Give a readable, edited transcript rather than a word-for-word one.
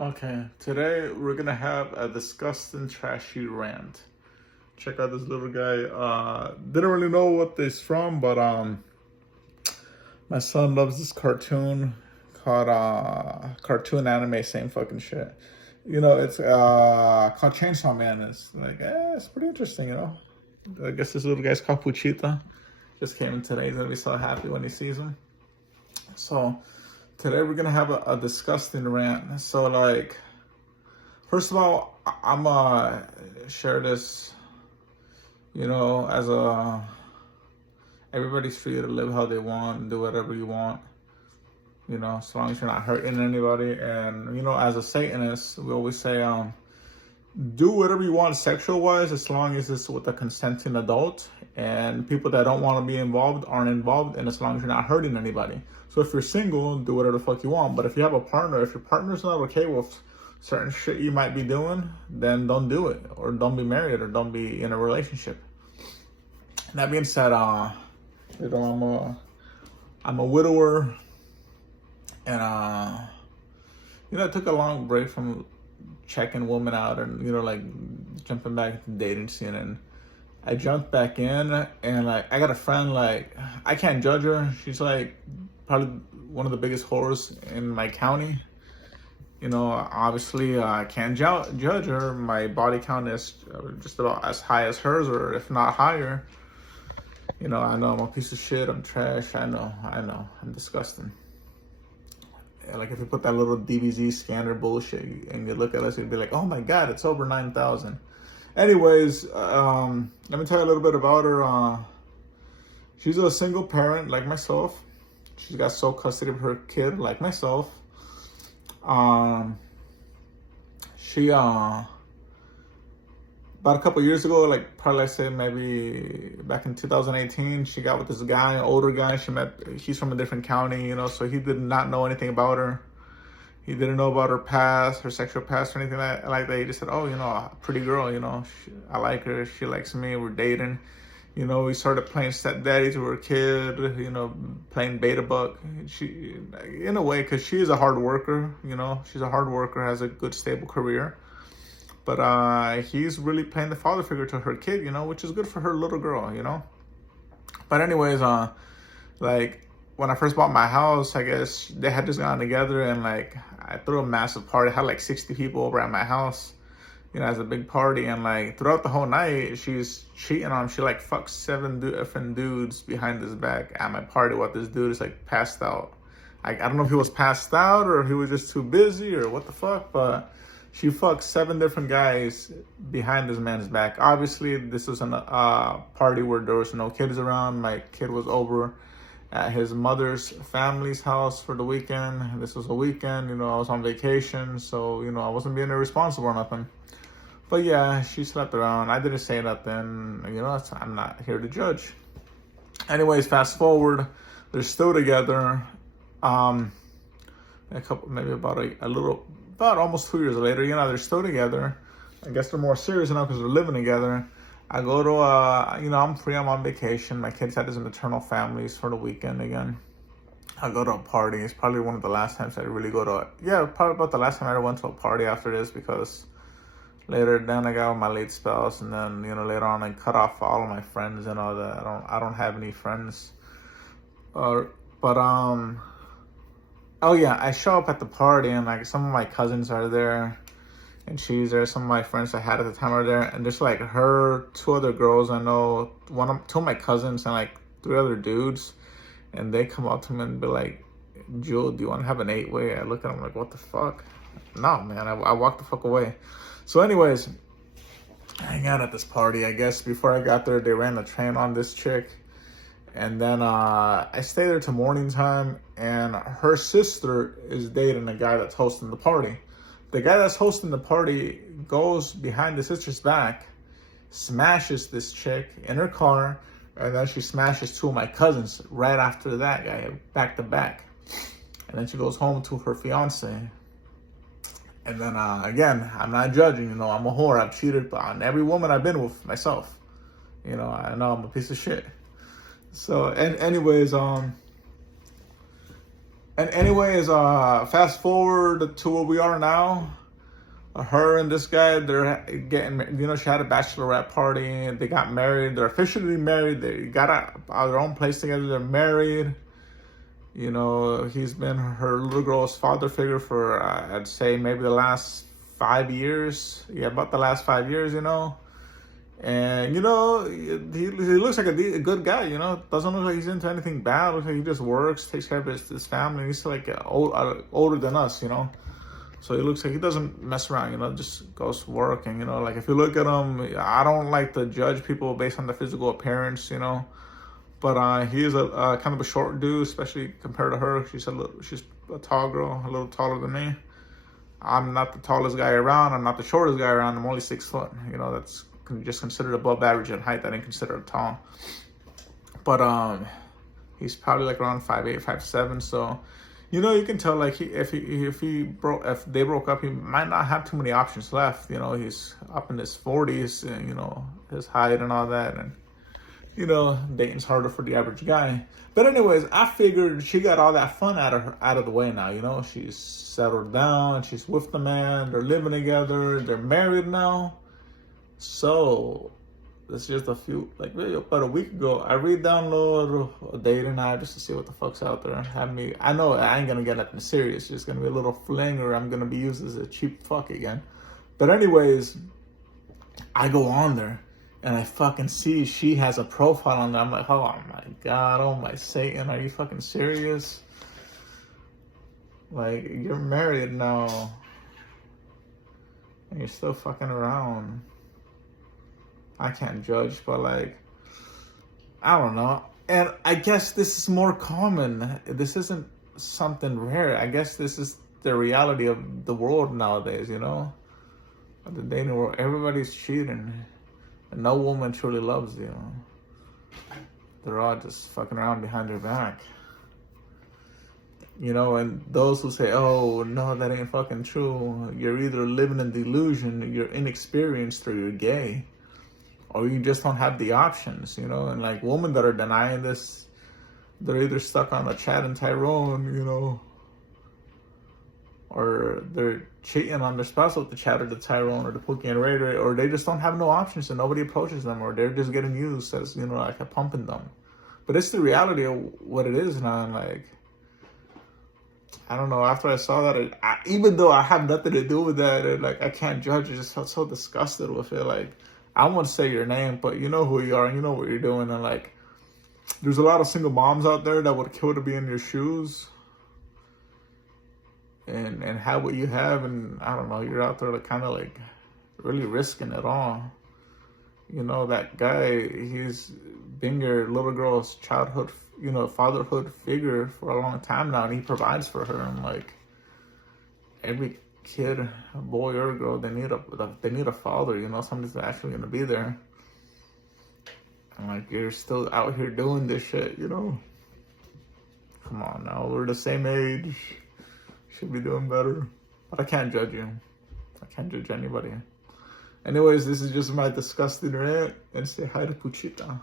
Okay, today we're gonna have a disgusting, trashy rant. Check out this little guy. Didn't really know what this from, but my son loves this cartoon called cartoon anime, same fucking shit. It's called Chainsaw Man. It's like, it's pretty interesting, I guess this little guy's called Puchita. Just came in today. He's gonna be so happy when he sees him. So today we're gonna have a disgusting rant. So like, first of all, I'm share this, as everybody's free to live how they want, do whatever you want, as long as you're not hurting anybody. And as a Satanist, we always say, do whatever you want sexual wise, as long as it's with a consenting adult. And people that don't want to be involved aren't involved, and as long as you're not hurting anybody. So if you're single, do whatever the fuck you want. But if you have a partner, if your partner's not okay with certain shit you might be doing, then don't do it, or don't be married, or don't be in a relationship. That being said, I'm a widower, and I took a long break from checking women out, and like jumping back into the dating scene, and I jumped back in, and like I got a friend, like I can't judge her. She's like probably one of the biggest whores in my county. Obviously I can't judge her. My body count is just about as high as hers, or if not higher. I know I'm a piece of shit. I'm trash. I know. I'm disgusting. Like if you put that little DBZ scanner bullshit and you look at us, you'd be like, oh my God, it's over 9,000. Anyways, let me tell you a little bit about her. She's a single parent like myself. She's got sole custody of her kid like myself. She about a couple years ago, like probably I say maybe back in 2018, she got with this guy, older guy. He's from a different county, so he did not know anything about her. He didn't know about her past, her sexual past, or anything like that. He just said, oh, pretty girl, I like her, she likes me, we're dating. We started playing stepdaddy to her kid, playing beta buck. She, in a way, because she is a hard worker, she's a hard worker, has a good, stable career. But he's really playing the father figure to her kid, which is good for her little girl, But anyways, like when I first bought my house, I guess they had just gotten together, and like I threw a massive party. I had like 60 people over at my house, as a big party. And like throughout the whole night, she's cheating on him. She like fucked 7 different dudes behind his back at my party while this dude is like passed out. I don't know if he was passed out or if he was just too busy or what the fuck, but she fucked 7 different guys behind this man's back. Obviously, this was a party where there was no kids around. My kid was over at his mother's family's house for the weekend. This was a weekend, I was on vacation, so, I wasn't being irresponsible or nothing. But yeah, she slept around. I didn't say nothing. I'm not here to judge. Anyways, fast forward. They're still together. About almost 2 years later, they're still together. I guess they're more serious now because they're living together. I go to, I'm free, I'm on vacation. My kids had his maternal families for the weekend again. I go to a party. It's probably one of the last times I really go to probably about the last time I ever went to a party after this, because later then I got with my late spouse, and then, later on I cut off all of my friends and all that. I don't have any friends. Oh yeah, I show up at the party, and like some of my cousins are there, and she's there. Some of my friends I had at the time are there, and there's like her, 2 other girls I know, 2 of my cousins, and like 3 other dudes, and they come up to me and be like, Jewel, do you want to have an 8-way? I look at them like, what the fuck? No, man, I walk the fuck away. So anyways, I hang out at this party. I guess before I got there, they ran a train on this chick. And then I stay there till morning time, and her sister is dating a guy that's hosting the party. The guy that's hosting the party goes behind the sister's back, smashes this chick in her car, and then she smashes 2 of my cousins right after that guy, back to back. And then she goes home to her fiance. And then again, I'm not judging, I'm a whore. I've cheated on every woman I've been with myself. I know I'm a piece of shit. So, and anyways, And anyways, fast forward to where we are now. Her and this guy, they're getting, she had a bachelorette party. They got married. They're officially married. They got their own place together. They're married. He's been her little girl's father figure for, I'd say, maybe the last 5 years. Yeah, about the last 5 years, And, he looks like a good guy, Doesn't look like he's into anything bad. Looks like he just works, takes care of his family. He's like older than us, So he looks like he doesn't mess around, just goes to work. And, like if you look at him, I don't like to judge people based on their physical appearance, But he is a kind of a short dude, especially compared to her. She's a tall girl, a little taller than me. I'm not the tallest guy around. I'm not the shortest guy around. I'm only 6 foot. That's just considered above average in height. I didn't consider it tall. But he's probably like around 5'8", 5'7". So, you can tell like if they broke up, he might not have too many options left. He's up in his 40s, and his height and all that, and dating's harder for the average guy. But anyways, I figured she got all that fun out of the way now. She's settled down. She's with the man. They're living together. They're married now. So it's just about a week ago, I re-downloaded a dating app just to see what the fuck's out there. I know I ain't gonna get nothing serious. It's just gonna be a little fling, or I'm gonna be used as a cheap fuck again. But anyways, I go on there. And I fucking see she has a profile on there. I'm like, oh my God, oh my Satan, are you fucking serious? Like, you're married now. And you're still fucking around. I can't judge, but like, I don't know. And I guess this is more common. This isn't something rare. I guess this is the reality of the world nowadays, Of the dating world. Everybody's cheating. And no woman truly loves you. They're all just fucking around behind your back. And those who say, oh, no, that ain't fucking true. You're either living in delusion, you're inexperienced, or you're gay. Or you just don't have the options, And like women that are denying this, they're either stuck on a Chad and Tyrone, or they're cheating on their spouse with the Chad or the Tyrone or the Pookie and Ray, or they just don't have no options and nobody approaches them, or they're just getting used as, like a pumping them. But it's the reality of what it is now. And like, I don't know, after I saw that, even though I have nothing to do with that, like I can't judge, I just felt so disgusted with it. Like, I won't say your name, but you know who you are and you know what you're doing. And like, there's a lot of single moms out there that would kill to be in your shoes. And have what you have, and I don't know, you're out there like kind of like really risking it all. That guy, he's been your little girl's childhood, fatherhood figure for a long time now, and he provides for her. And like every kid, a boy or a girl, they need a father, somebody's actually gonna be there. And like you're still out here doing this shit, Come on now, we're the same age. Should be doing better. But I can't judge you. I can't judge anybody. Anyways, this is just my disgusting rant. And say hi to Puchita.